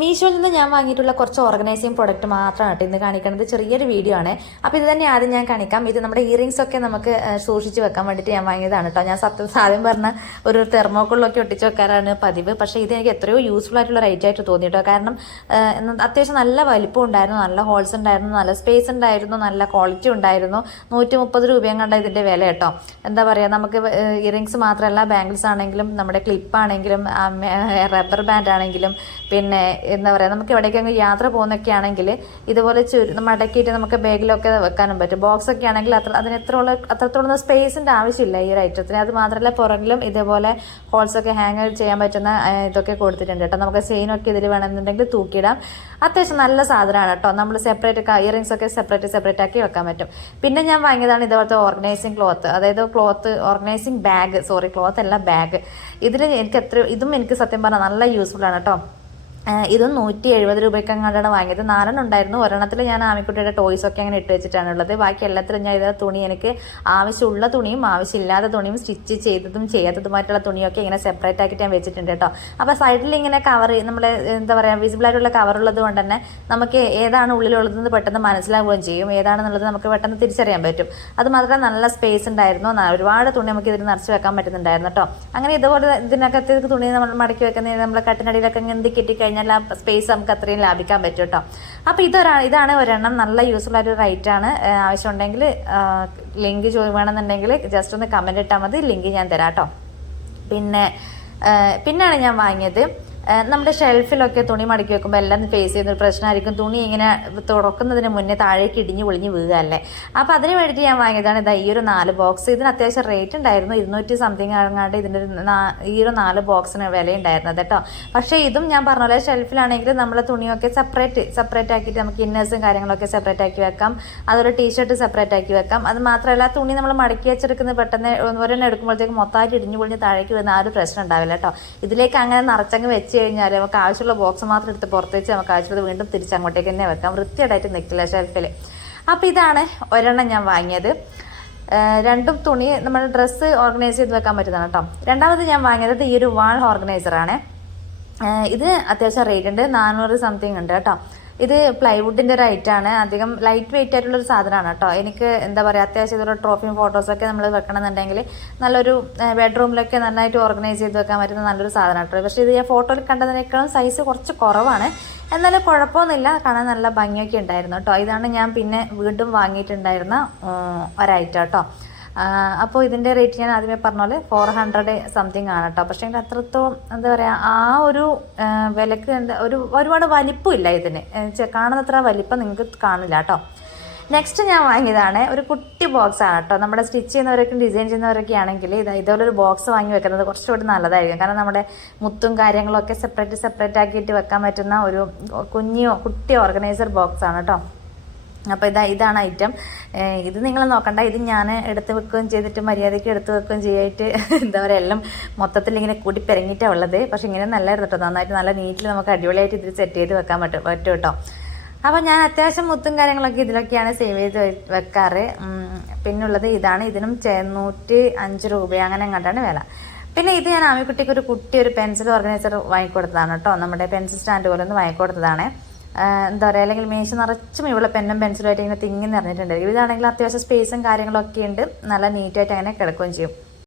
മീഷോയിൽ നിന്ന് ഞാൻ വാങ്ങിയിട്ടുള്ള കുറച്ച് ഓർഗനൈസിങ് പ്രൊഡക്റ്റ് മാത്രമാണ് കേട്ടോ ഇന്ന് കാണിക്കുന്നത്. ചെറിയൊരു വീഡിയോ ആണ്. അപ്പോൾ ഇത് തന്നെ ആദ്യം ഞാൻ കാണിക്കാം. ഇത് നമ്മുടെ ഇയറിങ്സ് ഒക്കെ നമുക്ക് സൂക്ഷിച്ച് വെക്കാൻ വേണ്ടിയിട്ട് ഞാൻ വാങ്ങിയതാണ് കേട്ടോ. ഞാൻ ആദ്യം പറഞ്ഞ ഒരു തെർമോക്കോളിലൊക്കെ ഒട്ടിച്ച് വെക്കാറാണ് പതിവ്. പക്ഷേ ഇത് എനിക്ക് എത്രയോ യൂസ്ഫുൾ ആയിട്ടുള്ള റേറ്റ് ആയിട്ട് തോന്നി കേട്ടോ. കാരണം അത്യാവശ്യം നല്ല വലിപ്പം ഉണ്ടായിരുന്നു, നല്ല ഹോൾസ് ഉണ്ടായിരുന്നു, നല്ല സ്പേസ് ഉണ്ടായിരുന്നു, നല്ല ക്വാളിറ്റി ഉണ്ടായിരുന്നു. 130 രൂപയും കണ്ട ഇതിൻ്റെ വില കേട്ടോ. എന്താ പറയുക, നമുക്ക് ഇയറിങ്സ് മാത്രമല്ല, ബാംഗിൾസ് ആണെങ്കിലും നമ്മുടെ ക്ലിപ്പാണെങ്കിലും റബ്ബർ ബാൻഡ് ആണെങ്കിലും പിന്നെ എന്താ പറയുക, നമുക്ക് എവിടേക്കെങ്കിലും യാത്ര പോകുന്നൊക്കെ ആണെങ്കിൽ ഇതുപോലെ മടക്കിയിട്ട് നമുക്ക് ബാഗിലൊക്കെ വെക്കാനും പറ്റും. ബോക്സ് ഒക്കെ ആണെങ്കിൽ അത്രത്തോളം സ്പേസിൻ്റെ ആവശ്യമില്ല ഈ ഒരു ഐറ്റത്തിന്. അത് മാത്രമല്ല പുറകിലും ഇതേപോലെ ഹോൾസൊക്കെ ഹാങ് ചെയ്യാൻ പറ്റുന്ന ഇതൊക്കെ കൊടുത്തിട്ടുണ്ട് കേട്ടോ. നമുക്ക് ചെയിനൊക്കെ ഇതിൽ വേണമെന്നുണ്ടെങ്കിൽ തൂക്കിയിടാം. അത്യാവശ്യം നല്ല സാധനമാണ് കേട്ടോ. നമ്മൾ സെപ്പറേറ്റ് ഇയറിങ്സ് ഒക്കെ സെപ്പറേറ്റ് ആക്കി വെക്കാൻ പറ്റും. പിന്നെ ഞാൻ വാങ്ങിയതാണ് ഇതുപോലത്തെ ഓർഗനൈസിങ് ക്ലോത്ത്, അതായത് ഓർഗനൈസിങ് ബാഗ്, ക്ലോത്ത് അല്ല ബാഗ്. ഇതും എനിക്ക് സത്യം പറഞ്ഞാൽ നല്ല യൂസ്ഫുൾ ആണ് കേട്ടോ. ഇതും 170 രൂപയ്ക്ക് അങ്ങോട്ടാണ് വാങ്ങിയത്. 4 ഉണ്ടായിരുന്നു. ഒരെണ്ണത്തിൽ ഞാൻ ആമിക്കുട്ടിയുടെ ടോയ്സൊക്കെ അങ്ങനെ ഇട്ട് വെച്ചിട്ടാണുള്ളത്. ബാക്കി എല്ലാത്തിലും ഞാൻ ഇതാ തുണി, എനിക്ക് ആവശ്യമുള്ള തുണിയും ആവശ്യമില്ലാത്ത തുണിയും സ്റ്റിച്ച് ചെയ്തതും ചെയ്യാത്തതുമായിട്ടുള്ള തുണിയൊക്കെ ഇങ്ങനെ സെപ്പറേറ്റ് ആക്കിയിട്ട് ഞാൻ വെച്ചിട്ടുണ്ട് കേട്ടോ. അപ്പോൾ സൈഡിൽ ഇങ്ങനെ കവർ, നമ്മുടെ എന്താ പറയുക, വിസിബിളായിട്ടുള്ള കവറുള്ളത് കൊണ്ട് തന്നെ നമുക്ക് ഏതാണ് ഉള്ളിലുള്ളതെന്ന് പെട്ടെന്ന് മനസ്സിലാവുകയും ചെയ്യും, ഏതാണെന്നുള്ളത് നമുക്ക് പെട്ടെന്ന് തിരിച്ചറിയാൻ പറ്റും. അത് മാത്രമല്ല നല്ല സ്പേസ് ഉണ്ടായിരുന്നു. ഒരുപാട് തുണി നമുക്ക് ഇതിൽ നിറച്ച് വെക്കാൻ പറ്റുന്നുണ്ടായിരുന്നു കേട്ടോ. അങ്ങനെ ഇതുപോലെ ഇതിനകത്തേക്ക് തുണി നമ്മൾ മടക്കി വെക്കുന്നതിന് നമ്മൾ കട്ടിനടിയിലൊക്കെ ഇങ്ങനെ കെട്ടിക്കഴിഞ്ഞാൽ ആ സ്പേസ് നമുക്ക് അത്രയും ലാഭിക്കാൻ പറ്റും കേട്ടോ. അപ്പോൾ ഇതാണ് ഒരെണ്ണം. നല്ല യൂസ്ഫുൾ ആയിട്ട് റേറ്റ് ആണ്. ആവശ്യമുണ്ടെങ്കിൽ ലിങ്ക് വേണമെന്നുണ്ടെങ്കിൽ ജസ്റ്റ് ഒന്ന് കമൻറ്റ് ഇട്ടാൽ മതി, ലിങ്ക് ഞാൻ തരാം കേട്ടോ. പിന്നെയാണ് ഞാൻ വാങ്ങിയത് നമ്മുടെ ഷെൽഫിലൊക്കെ തുണി മടക്കി വെക്കുമ്പോൾ എല്ലാം ഫേസ് ചെയ്യുന്ന ഒരു പ്രശ്നമായിരിക്കും, തുണി ഇങ്ങനെ തുറക്കുന്നതിന് മുന്നേ താഴേക്ക് ഇടിഞ്ഞ് പൊളിഞ്ഞ് വീഴുകയല്ലേ. അപ്പോൾ അതിന് വേണ്ടിയിട്ട് ഞാൻ വാങ്ങിയതാണ് ഈ ഒരു 4 ബോക്സ്. ഇതിന് അത്യാവശ്യം റേറ്റ് ഉണ്ടായിരുന്നു, 200 സംതിങ് ആകാണ്ട് ഇതിൻ്റെ ഈ ഒരു 4 ബോക്സിന് വിലയുണ്ടായിരുന്നത് കേട്ടോ. പക്ഷേ ഇതും ഞാൻ പറഞ്ഞ പോലെ ഷെൽഫിലാണെങ്കിൽ നമ്മൾ തുണിയൊക്കെ സെപ്പറേറ്റ് ആക്കിയിട്ട് നമുക്ക് ഇന്നേഴ്സും കാര്യങ്ങളൊക്കെ സെപ്പറേറ്റ് ആക്കി വെക്കാം. അതൊരു ടീഷർട്ട് സെപ്പറേറ്റ് ആക്കി വെക്കാം. അത് മാത്രമല്ല തുണി നമ്മൾ മടക്കി വെച്ചെടുക്കുന്നത് പെട്ടെന്ന് ഒരെണ്ണം എടുക്കുമ്പോഴത്തേക്ക് മൊത്തമായിട്ട് ഇടിഞ്ഞ് പൊളിഞ്ഞ് താഴേക്ക് വരുന്ന ആ ഒരു പ്രശ്നം ഉണ്ടാവില്ല കേട്ടോ. ഇതിലേക്ക് അങ്ങനെ നിറച്ചങ്ങ് വെച്ച് കഴിഞ്ഞാൽ നമുക്ക് ആവശ്യമുള്ള ബോക്സ് മാത്രം എടുത്ത് പുറത്ത് വെച്ച് നമുക്ക് ആവശ്യമുള്ളത് വീണ്ടും തിരിച്ചങ്ങോട്ടേക്ക് തന്നെ വെക്കാം. വൃത്തിയായിട്ട് നിൽക്കില്ല ഷെൽഫിൽ. അപ്പോൾ ഇതാണ് ഒരെണ്ണം ഞാൻ വാങ്ങിയത്. രണ്ടും തുണി നമ്മൾ ഡ്രസ്സ് ഓർഗനൈസ് ചെയ്ത് വെക്കാൻ പറ്റുന്നതാണ് കേട്ടോ. രണ്ടാമത് ഞാൻ വാങ്ങിയത് ഈ ഒരു വാൾ ഓർഗനൈസറാണ്. ഇത് അത്യാവശ്യം റേറ്റ് ഉണ്ട്, 400 സംതിങ് ഉണ്ട് കേട്ടോ. ഇത് പ്ലൈവുഡിൻ്റെ ഒരു ഐറ്റാണ്. അധികം ലൈറ്റ് വെയിറ്റ് ആയിട്ടുള്ളൊരു സാധനമാണ് കേട്ടോ. എനിക്ക് എന്താ പറയുക, അത്യാവശ്യം ഇതൊരു ട്രോഫിയും ഫോട്ടോസൊക്കെ നമ്മൾ വെക്കണമെന്നുണ്ടെങ്കിൽ നല്ലൊരു ബെഡ്റൂമിലൊക്കെ നന്നായിട്ട് ഓർഗനൈസ് ചെയ്ത് വെക്കാൻ പറ്റുന്ന നല്ലൊരു സാധനമാണ് കേട്ടോ. പക്ഷേ ഇത് ഞാൻ ഫോട്ടോയിൽ കണ്ടതിനേക്കാളും സൈസ് കുറച്ച് കുറവാണ്. എന്നാലും കുഴപ്പമൊന്നുമില്ല, കാണാൻ നല്ല ഭംഗിയൊക്കെ ഉണ്ടായിരുന്നു കേട്ടോ. ഇതാണ് ഞാൻ പിന്നെ വീണ്ടും വാങ്ങിയിട്ടുണ്ടായിരുന്ന ഒരൈറ്റം കേട്ടോ. അപ്പോൾ ഇതിൻ്റെ റേറ്റ് ഞാൻ ആദ്യമേ പറഞ്ഞ പോലെ 400 സംതിങ് ആണ് കേട്ടോ. പക്ഷേ എനിക്ക് അത്രത്തോളം എന്താ പറയുക, ആ ഒരു വിലക്ക് ഒരുപാട് വലിപ്പമില്ല ഇതിന്. കാണുന്നത്ര വലിപ്പം നിങ്ങൾക്ക് കാണില്ല കേട്ടോ. നെക്സ്റ്റ് ഞാൻ വാങ്ങിയതാണ് ഒരു കുട്ടി ബോക്സ് ആണ് കേട്ടോ. നമ്മുടെ സ്റ്റിച്ച് ചെയ്യുന്നവരൊക്കെ ഡിസൈൻ ചെയ്യുന്നവരൊക്കെ ആണെങ്കിൽ ഇതുപോലൊരു ബോക്സ് വാങ്ങി വെക്കുന്നത് കുറച്ചുകൂടി നല്ലതായിരിക്കും. കാരണം നമ്മുടെ മുത്തും കാര്യങ്ങളൊക്കെ സെപ്പറേറ്റ് ആക്കിയിട്ട് വെക്കാൻ പറ്റുന്ന ഒരു കുട്ടി ഓർഗനൈസർ ബോക്സ് ആണ് കേട്ടോ. അപ്പോൾ ഇതാണ് ഐറ്റം. ഇത് നിങ്ങൾ നോക്കണ്ട, ഇത് ഞാൻ എടുത്ത് വെക്കുകയും ചെയ്തിട്ട് മര്യാദയ്ക്ക് എടുത്ത് വെക്കുകയും ചെയ്യായിട്ട് എന്താ പറയുക, എല്ലാം മൊത്തത്തിൽ ഇങ്ങനെ കൂടി പെരങ്ങിയിട്ടാണ് ഉള്ളത്. പക്ഷേ ഇങ്ങനെ നല്ലായിരുന്നു കേട്ടോ. നന്നായിട്ട് നല്ല നീറ്റിൽ നമുക്ക് അടിപൊളിയായിട്ട് ഇതിൽ സെറ്റ് ചെയ്ത് വെക്കാൻ പറ്റും കേട്ടോ. അപ്പോൾ ഞാൻ അത്യാവശ്യം മുത്തും കാര്യങ്ങളൊക്കെ ഇതിലൊക്കെയാണ് സേവ് ചെയ്ത് വെക്കാറ്. പിന്നുള്ളത് ഇതാണ്. ഇതിനും 105 രൂപ അങ്ങനെ കണ്ടാണ് വില. പിന്നെ ഇത് ഞാൻ ആമിക്കുട്ടിക്ക് ഒരു പെൻസിൽ ഓർഗനൈസർ വാങ്ങിക്കൊടുത്തതാണ് കേട്ടോ. നമ്മുടെ പെൻസിൽ സ്റ്റാൻഡ് പോലെ ഒന്ന് വാങ്ങിക്കൊടുത്തതാണ്. എന്താ പറയുക, അല്ലെങ്കിൽ മേശ നിറച്ചും ഇവിടെ പെന്നും പെൻസിലുമായിട്ട് ഇങ്ങനെ തിങ്ങി നിറഞ്ഞിട്ടുണ്ട്. ഇതാണെങ്കിൽ അത്യാവശ്യം സ്പേസും കാര്യങ്ങളൊക്കെ ഉണ്ട്, നല്ല നീറ്റായിട്ട് അങ്ങനെ കിടക്കുകയും ചെയ്യും.